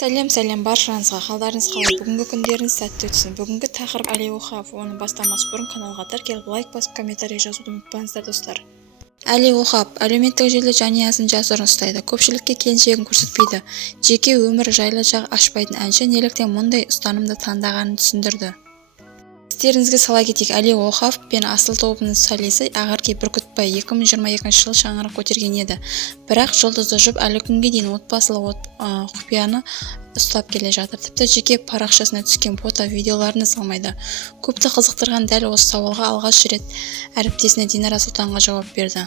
Сәлем баршаңызға, қалдарыңыз қалай? Бүгінгі күндеріңіз сәтті өтсін. Бүгінгі тақырып Әли Оқапов. Оны бастамас бұрын каналға тіркеліп лайк басып комментарий жазуды ұмытпаңыздар достар. Әли Оқапов әлеуметтік желіде жанұясын жасырын ұстайды. Көпшілікке келіншегін көрсетпейді. Жеке өмірі жайлы жақ ашпайтын әнші неліктен мұндай ұстанымды таңдағанын түсіндірді. Естеріңізге сала кетейік, Әли Оқапов пен Асыл тобының солисі Ақерке Бүркітбай 2022 жылы шаңырақ көтерген еді. Бірақ жұлдызды жұп әлі күнге дейін отбасылық құпияны ұстап келе жатыр. Тіпті жеке парақшасына түскен фото видеоларын салмайды. Көпті қызықтырған дәл осы сауалға алғаш рет әріптесіне Динара Сұлтанға жауап берді.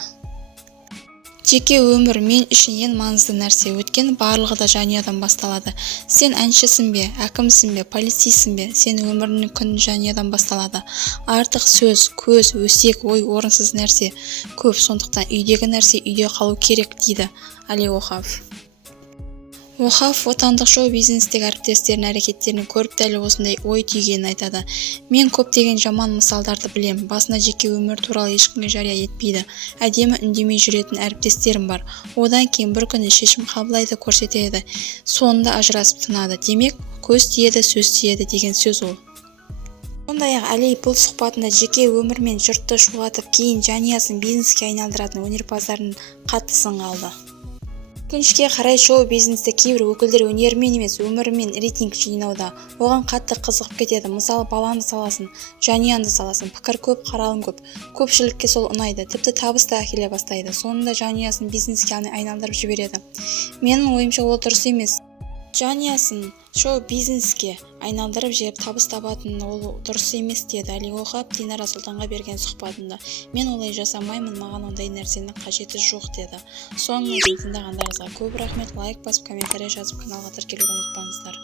Жеке өмір мен үшін ең маңызды нәрсе, өйткені барлығы да жанұядан басталады. Сен әншісің бе, әкімсің бе, полицейсің бе, сен өміріңнің күні жанұядан басталады. Артық сөз, көз, өсек, ой орынсыз нәрсе көп, сондықтан үйдегі нәрсе үйде қалу керек, дейді Әли Оқапов. Оқапов отандық шоу-бизнестегі әріптестерінің әрекеттерін көріп дәл осындай ой түйгенін айтады. Мен көптеген жаман мысалдарды білем. Басына жеке өмір туралы ешкімге жария етпейді. Әдемі үндемей жүретін әріптестерім бар. Одан кейін бір күні шешім қабылдайды, көрсетеді. Соңында ажырасып тынады. Демек, көз тиеді, сөз тиеді деген сөз ол. Сондай-ақ Әли бұл сұхбатында жеке өмір мен жұртты шулатып, кейін жанұясын бизнеске айналдыратын өнерпаздардың қатты сынға алды. Өкінішке қарай шоу-бизнесте кейбір өкілдер өнерімен емес, өмірімен рейтинг жинауда. Оған қатты қызығып кетеді. Мысалы, балаңды саласын, жанұянды саласын, пікір көп, қаралым көп. Көпшілікке сол ұнайды, тіпті табыс та әкеле бастайды. Соңында жанұясын бизнеске айналдырып жібереді. Менің ойымша ол дұрыс емес. Жанұясын шоу-бизнеске айналдырып жіберіп табыс табатын ол дұрыс емес, деді Әли Оқапов Динара Сұлтанға берген сұхбатында. Мен олай жасамаймын, маған ондай нәрсенің қажеті жоқ, деді. Соңына дейін тыңдағандарыңызға көп рахмет. Лайк басып комментарий жазып каналға тіркелуді ұмытпаңыздар.